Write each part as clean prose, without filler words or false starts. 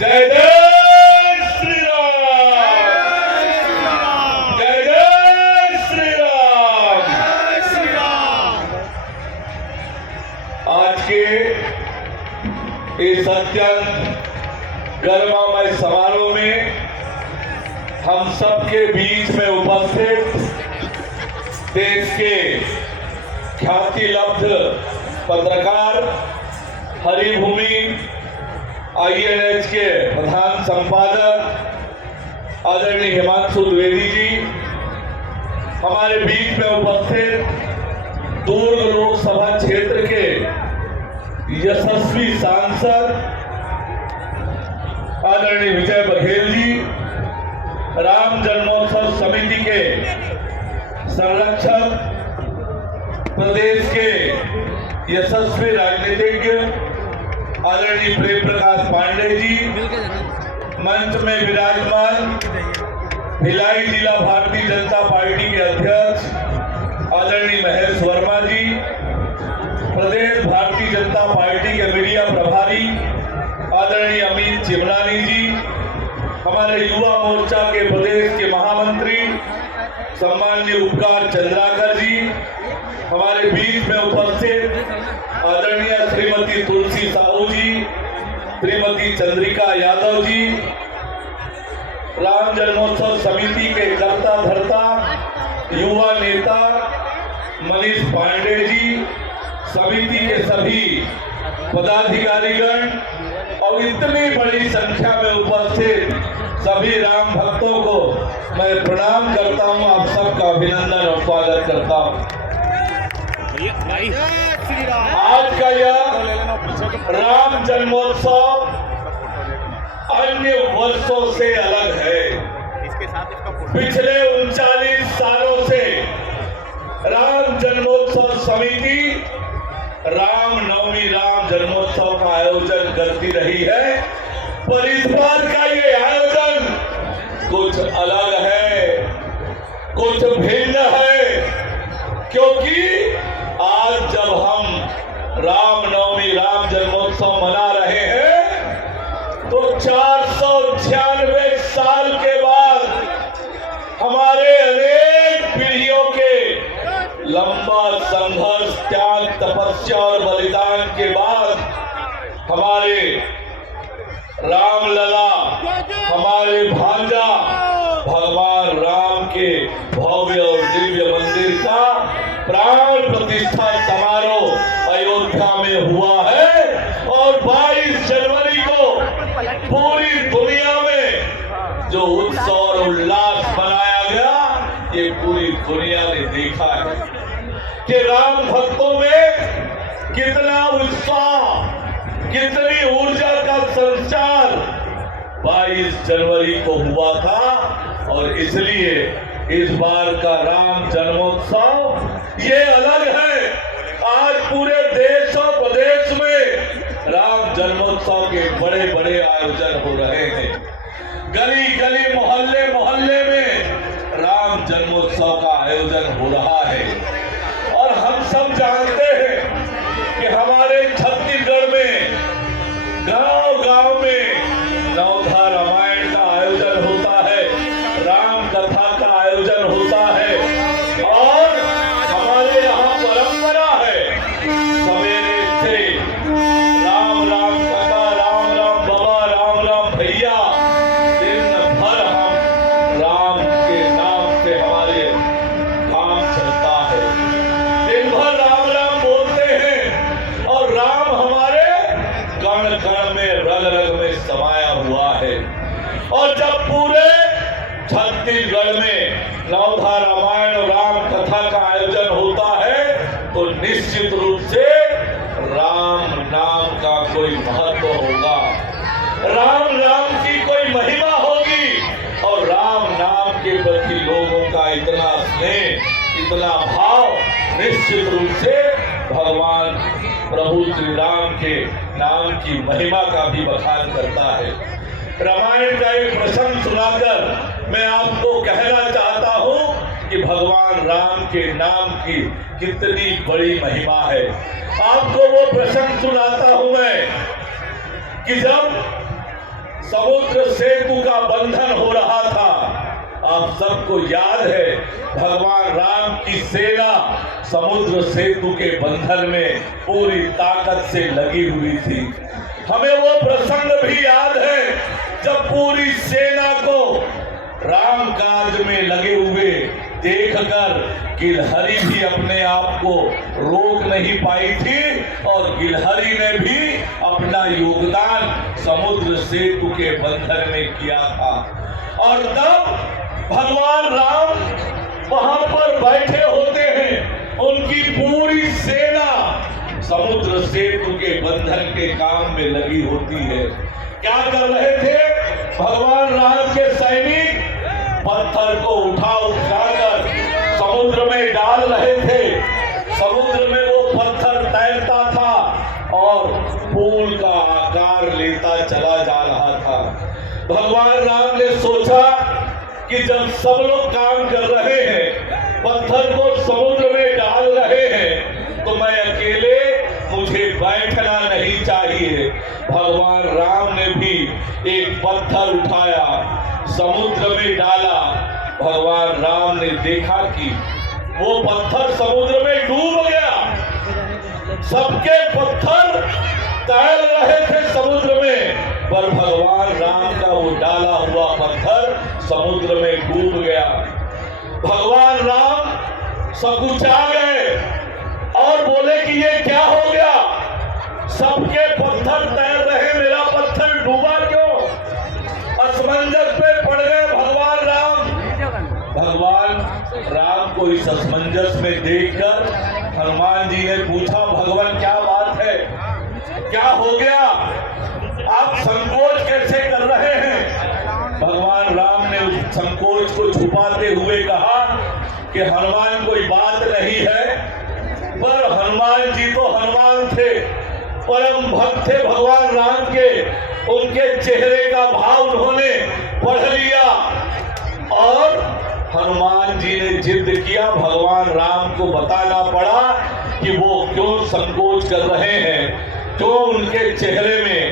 जय जय श्री राम, जय जय श्री राम। आज के इस अत्यंत गर्मामय समारोह में हम सबके बीच में उपस्थित देश के ख्याति लब्ध पत्रकार हरिभूमि INH के प्रधान संपादक आदरणीय हिमांशु द्विवेदी जी, हमारे बीच में उपस्थित दुर्ग लोकसभा क्षेत्र के यशस्वी सांसद आदरणीय विजय बघेल जी, राम जन्मोत्सव समिति के संरक्षक प्रदेश के यशस्वी राजनीतिज्ञ आदरणीय प्रेम प्रकाश पांडे जी, मंच में विराजमान भिलाई जिला भारतीय जनता पार्टी के अध्यक्ष आदरणीय महेश वर्मा जी, प्रदेश भारतीय जनता पार्टी के मीडिया प्रभारी आदरणीय अमित चिमरानी जी, हमारे युवा मोर्चा के प्रदेश के महामंत्री सम्माननीय उपकार चंद्राकर जी, हमारे बीच में उपस्थित आदरणीय श्रीमती तुलसी साहू जी, श्रीमती चंद्रिका यादव जी, राम जन्मोत्सव समिति के कर्ता धर्ता युवा नेता मनीष पांडे जी, समिति के सभी पदाधिकारीगण और इतनी बड़ी संख्या में उपस्थित सभी राम भक्तों को मैं प्रणाम करता हूं। आप सबका अभिनंदन और स्वागत करता हूं। आज का यह राम जन्मोत्सव अन्य वर्षों से अलग है। पिछले 39 सालों से राम जन्मोत्सव समिति राम नवमी राम जन्मोत्सव का आयोजन करती रही है, पर इस बार का ये आयोजन कुछ अलग है, कुछ भिन्न है, क्योंकि आज जब हम राम नवमी राम जन्मोत्सव मना रहे हैं तो 496 साल के बाद हमारे अनेक पीढ़ियों के लंबा संघर्ष, त्याग, तपस्या और बलिदान के बाद हमारे रामलला, हमारे भांजा भगवान राम के भव्य और दिव्य मंदिर का प्राण प्रतिष्ठा समारोह अयोध्या में हुआ है। और 22 जनवरी को पूरी दुनिया में जो उत्सव और उल्लास मनाया गया, ये पूरी दुनिया ने देखा है कि राम भक्तों में कितना उत्साह, कितनी ऊर्जा का संचार 22 जनवरी को हुआ था। और इसलिए इस बार का राम जन्मोत्सव ये अलग है। आज पूरे देश और प्रदेश में राम जन्मोत्सव के बड़े बड़े आयोजन हो रहे हैं। गली गली, मोहल्ले मोहल्ले में राम जन्मोत्सव का आयोजन हो रहा है। और हम सब जानते हैं कि हमारे छत्तीसगढ़ में गांव गांव में नवधा रामायण का आयोजन होता है, राम कथा का आयोजन होता है। और हमारे यहाँ परंपरा है, सवेरे से राम राम कथा, राम राम बाबा, राम राम भैया, दिन भर हम राम के नाम से हमारे काम चलता है। दिन भर राम राम बोलते हैं और राम हमारे कण कण में, रग रग में समाया हुआ है। और जब पूरे छत्तीसगढ़ में नवधा रामायण और राम कथा का आयोजन होता है तो निश्चित रूप से राम नाम का कोई महत्व होगा, राम नाम की कोई महिमा होगी। और राम नाम के प्रति लोगों का इतना स्नेह, इतना भाव निश्चित रूप से भगवान प्रभु श्री राम के नाम की महिमा का भी बखान करता है। रामायण का एक प्रसंग सुनाकर मैं आपको कहना चाहता हूं कि भगवान राम के नाम की कितनी बड़ी महिमा है। आपको वो प्रसंग सुनाता हूं मैं कि जब समुद्र सेतु का बंधन हो रहा था। आप सबको याद है, भगवान राम की सेना समुद्र सेतु के बंधन में पूरी ताकत से लगी हुई थी। हमें वो प्रसंग भी याद है जब पूरी सेना को राम काज में लगे हुए देखकर गिलहरी भी अपने आप को रोक नहीं पाई थी और गिलहरी ने भी अपना योगदान समुद्र सेतु के बंधन में किया था। और तब भगवान राम वहां पर बैठे होते हैं, उनकी पूरी सेना समुद्र सेतु के बंधन के काम में लगी होती है। क्या कर रहे थे भगवान राम के सैनिक? पत्थर को उठाकर समुद्र में डाल रहे थे। समुद्र में वो पत्थर तैरता था और पुल का आकार लेता चला जा रहा था। भगवान राम ने सोचा कि जब सब लोग काम कर रहे हैं, पत्थर को समुद्र में डाल रहे हैं, तो मैं अकेले, मुझे बैठना नहीं चाहिए। भगवान राम ने भी एक पत्थर उठाया, समुद्र में डाला। भगवान राम ने देखा कि वो पत्थर समुद्र में डूब गया। सबके पत्थर तैर रहे थे समुद्र में, पर भगवान राम का वो डाला हुआ पत्थर समुद्र में डूब गया। भगवान राम सकुचा गए और बोले कि ये क्या हो गया? सबके पत्थर तैर रहे, मेरा पत्थर डूबा क्यों? असमंजस में पड़ गए भगवान राम। भगवान राम को इस असमंजस में देखकर हनुमान जी ने पूछा, भगवान क्या बात है, क्या हो गया? आप संकोच कैसे कर रहे हैं? भगवान राम ने उस संकोच को छुपाते हुए कहा कि हनुमान कोई बात नहीं है। पर हनुमान जी तो हनुमान थे, परम भक्त थे भगवान राम के। उनके चेहरे का भाव उन्होंने पढ़ लिया और हनुमान जी ने जिद किया। भगवान राम को बताना पड़ा कि वो क्यों संकोच कर रहे हैं, क्यों उनके चेहरे में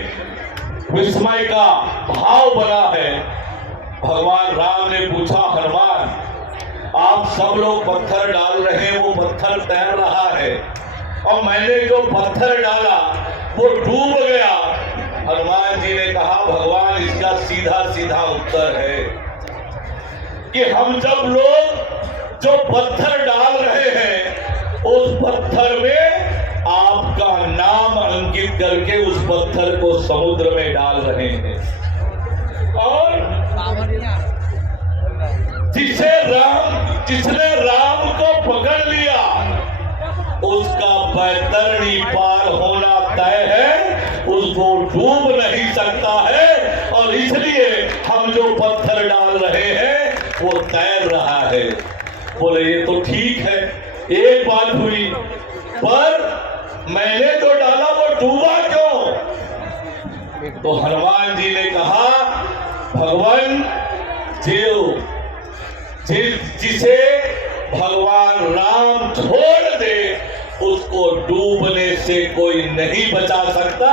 विस्मय का भाव बना है। भगवान राम ने पूछा, हनुमान आप सब लोग पत्थर डाल रहे हैं, वो पत्थर तैर रहा है और मैंने जो पत्थर डाला वो डूब गया। हनुमान जी ने कहा, भगवान इसका सीधा सीधा उत्तर है कि हम जब लोग जो पत्थर डाल रहे हैं, उस पत्थर में आपका नाम अंकित करके उस पत्थर को समुद्र में डाल रहे हैं। और जिसने राम को पकड़ लिया उसका बैतरणी पार होना तय है, उसको डूब नहीं सकता है। और इसलिए हम जो पत्थर डाल रहे हैं वो तैर रहा है। बोले ये तो ठीक है, एक बात हुई, पर मैंने जो डाला वो डूबा क्यों? तो हनुमान जी ने कहा, भगवान जिसे भगवान राम छोड़ दे उसको डूबने से कोई नहीं बचा सकता।